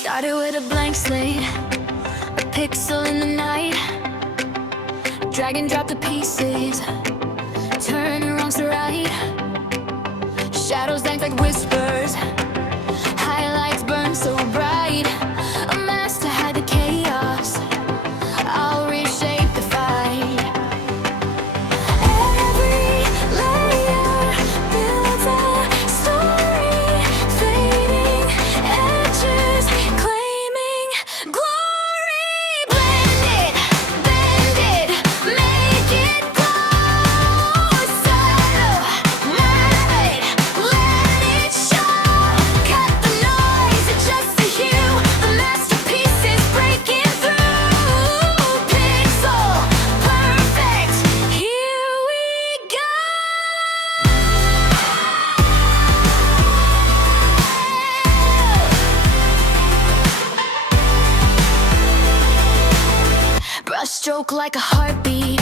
Started with a blank slate, a pixel in the night. Drag and drop the pieces, turning wrongs to right. Shadows dance like whispers, highlights burn so bright. A master had the chaos, I'll reshape the fight. Every layer builds a story, fading edges, claiming glory. Blend it, bend it, make it glow. Subtle, moderate, let it show. Cut the noise, adjust the hue. The masterpiece is breaking through. Pixel, perfect, here we go. Brush stroke like a heartbeat,